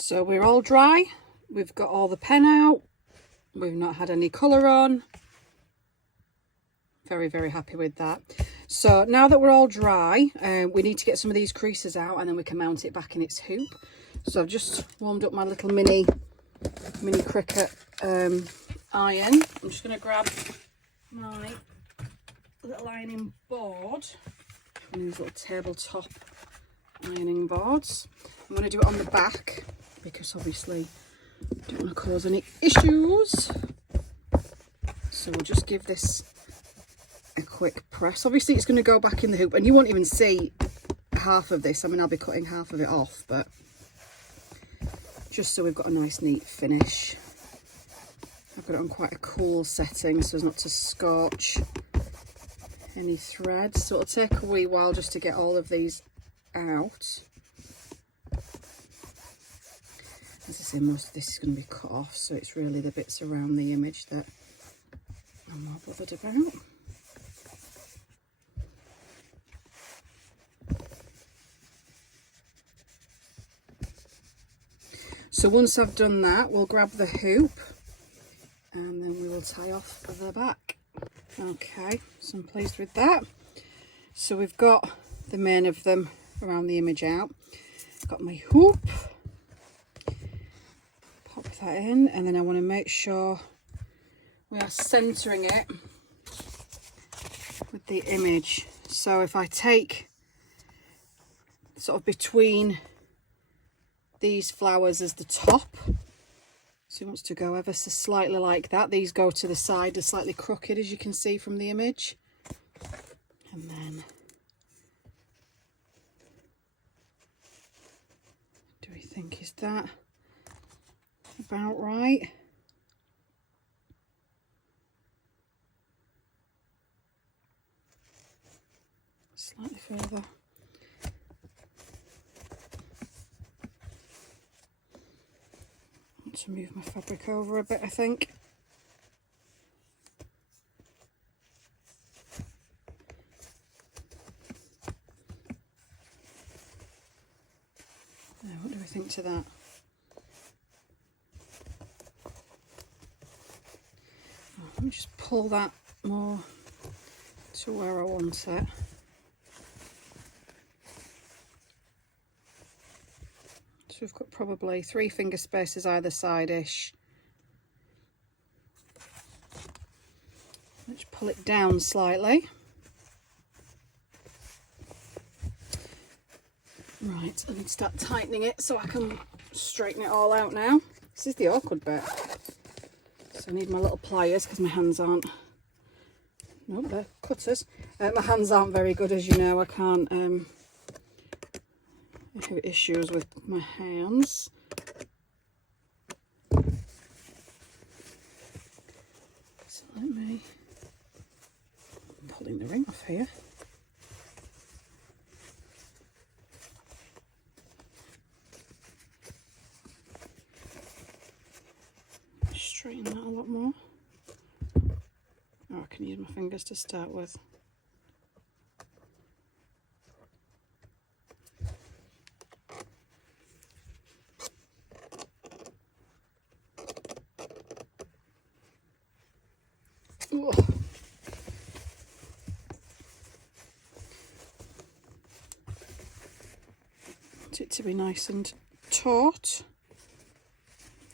So we're all dry. We've got all the pen out. We've not had any colour on. Very, very happy with that. So now that we're all dry, we need to get some of these creases out and then we can mount it back in its hoop. So I've just warmed up my little mini Cricut iron. I'm just going to grab my little ironing board, one of these little tabletop ironing boards. I'm going to do it on the back because obviously I don't want to cause any issues. So we'll just give this a quick press. Obviously it's going to go back in the hoop and you won't even see half of this. I mean, I'll be cutting half of it off, but just so we've got a nice neat finish. I've got it on quite a cool setting so as not to scorch any threads. So it'll take a wee while just to get all of these out. As I say, most of this is going to be cut off, so it's really the bits around the image that I'm more bothered about. So once I've done that, we'll grab the hoop and then we will tie off the back. Okay, so I'm pleased with that. So we've got the main of them around the image out. Got my hoop. Pop that in, and then I want to make sure we are centering it with the image. So if I take sort of between these flowers as the top, so it wants to go ever so slightly like that. These go to the side, they're slightly crooked as you can see from the image. And then do we think, is that about right? Slightly further. To move my fabric over a bit, I think. Now, what do we think to that? Let me just pull that more to where I want it. So we've got probably 3 finger spaces either side-ish. Let's pull it down slightly. Right, I need to start tightening it so I can straighten it all out now. This is the awkward bit. So I need my little pliers because my hands aren't... Nope, they're cutters. My hands aren't very good, as you know. I can't... I have issues with my hands. So let me... I'm pulling the ring off here. Straighten that a lot more. Oh, I can use my fingers to start with. Ooh. Want it to be nice and taut.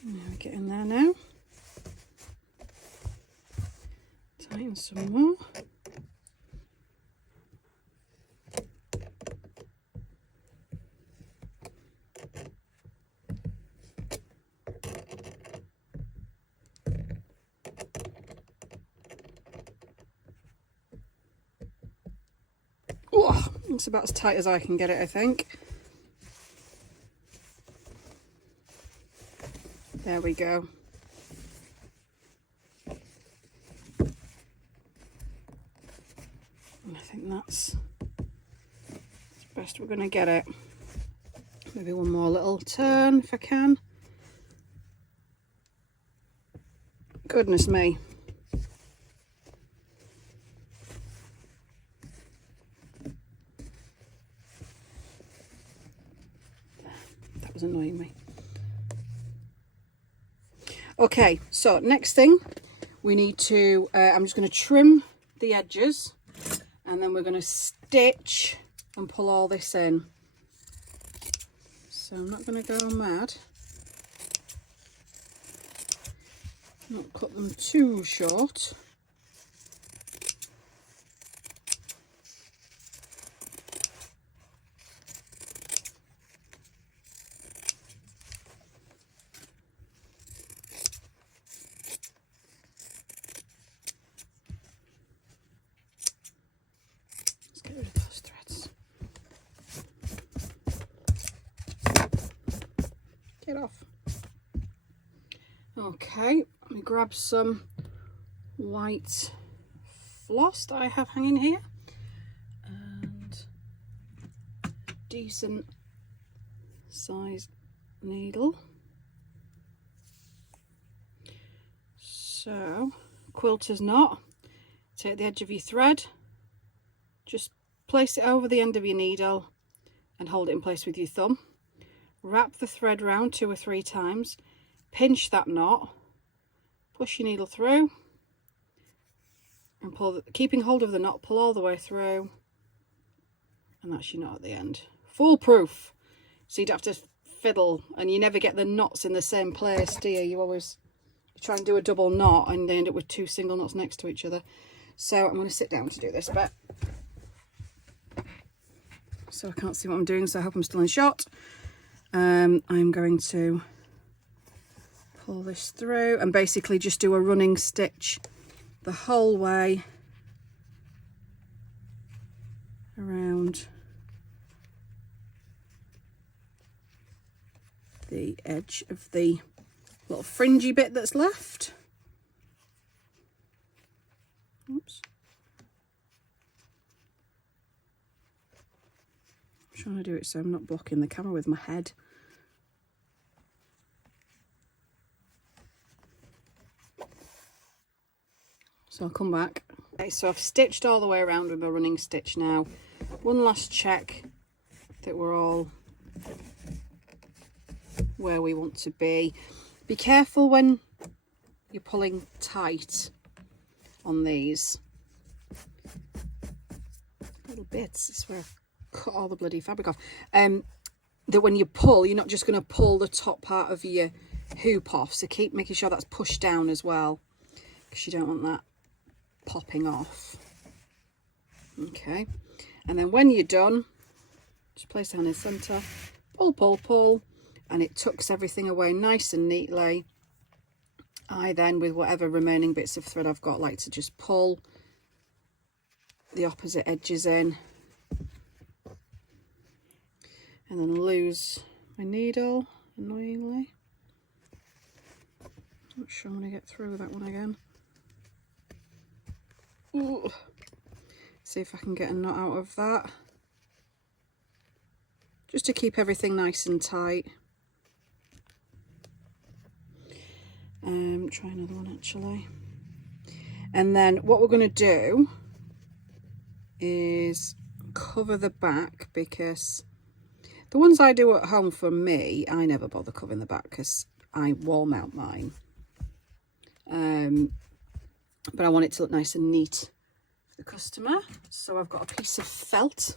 There we get in there now. Tighten some more. Oh, it's about as tight as I can get it, I think. There we go. And I think that's best we're going to get it. Maybe one more little turn if I can. Goodness me. That was annoying me. Okay, so next thing we need to, I'm just going to trim the edges, and then we're going to stitch and pull all this in. So I'm not going to go mad. Not cut them too short. Let's get rid of those threads. Get off. Okay, let me grab some white floss that I have hanging here, and decent sized needle. So, quilter's knot, take the edge of your thread, just place it over the end of your needle and hold it in place with your thumb. Wrap the thread round 2 or 3 times, pinch that knot, push your needle through and pull, keeping hold of the knot, pull all the way through, and that's your knot at the end. Foolproof, so you don't have to fiddle, and you never get the knots in the same place, do you? You always try and do a double knot and they end up with 2 single knots next to each other. So I'm going to sit down to do this bit, so I can't see what I'm doing, so I hope I'm still in shot. I'm going to pull this through and basically just do a running stitch the whole way around the edge of the little fringy bit that's left. Oops. I'm trying to do it so I'm not blocking the camera with my head. So I'll come back. Okay, so I've stitched all the way around with my running stitch now. One last check that we're all where we want to be. Be careful when you're pulling tight on these little bits. It's where I've cut all the bloody fabric off. That when you pull, you're not just going to pull the top part of your hoop off. So keep making sure that's pushed down as well, because you don't want that popping off. Okay, and then when you're done, just place it on the centre, pull, pull, pull, and it tucks everything away nice and neatly. I then, with whatever remaining bits of thread I've got, like to just pull the opposite edges in and then lose my needle, annoyingly. Not sure I'm going to get through that one again. Ooh. See if I can get a knot out of that, just to keep everything nice and tight. Try another one actually. And then what we're going to do is cover the back, because the ones I do at home for me, I never bother covering the back because I wall mount mine. But I want it to look nice and neat for the customer. So I've got a piece of felt,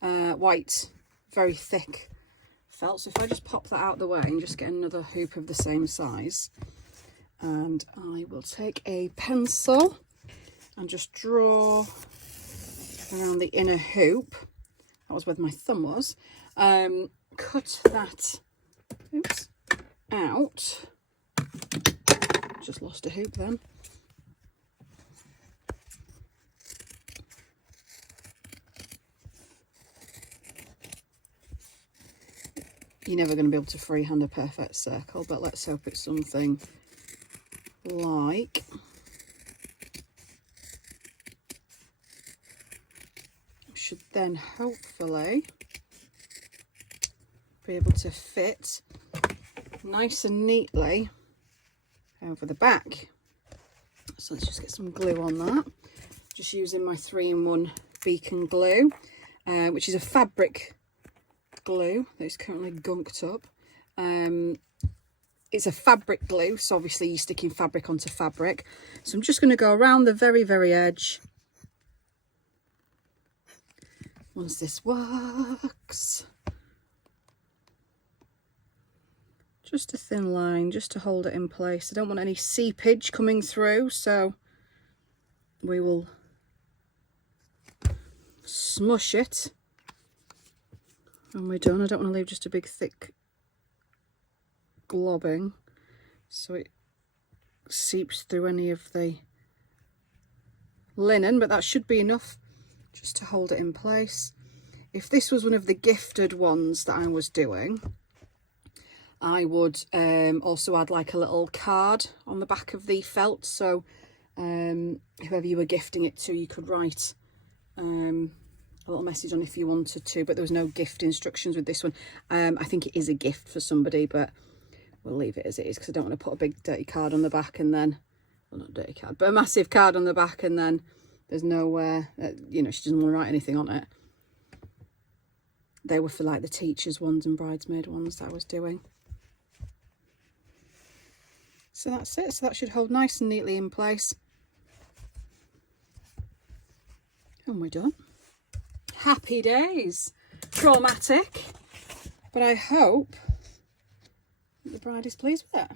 white, very thick felt. So if I just pop that out the way and just get another hoop of the same size, and I will take a pencil and just draw around the inner hoop. That was where my thumb was. Cut that, oops, out. Just lost a hoop then. You're never going to be able to freehand a perfect circle, but let's hope it's something like should then hopefully be able to fit nice and neatly over the back. So let's just get some glue on that. Just using my 3-in-1 beacon glue, which is a fabric glue that is currently gunked up. it's a fabric glue, so obviously you're sticking fabric onto fabric. So I'm just going to go around the very, very edge. Once this works, just a thin line just to hold it in place. I don't want any seepage coming through, so we will smush it and we're done. I don't want to leave just a big thick globbing so it seeps through any of the linen, but that should be enough just to hold it in place. If this was one of the gifted ones that I was doing, I would also add like a little card on the back of the felt, so whoever you were gifting it to, you could write a little message on if you wanted to, but there was no gift instructions with this one. I think it is a gift for somebody, but we'll leave it as it is because I don't want to put a big dirty card on the back and then, well, not dirty card, but a massive card on the back and then there's nowhere, you know, she doesn't want to write anything on it. They were for like the teachers ones and bridesmaid ones that I was doing. So that's it. So that should hold nice and neatly in place. And we're done. Happy days. Chromatic. But I hope the bride is pleased with it.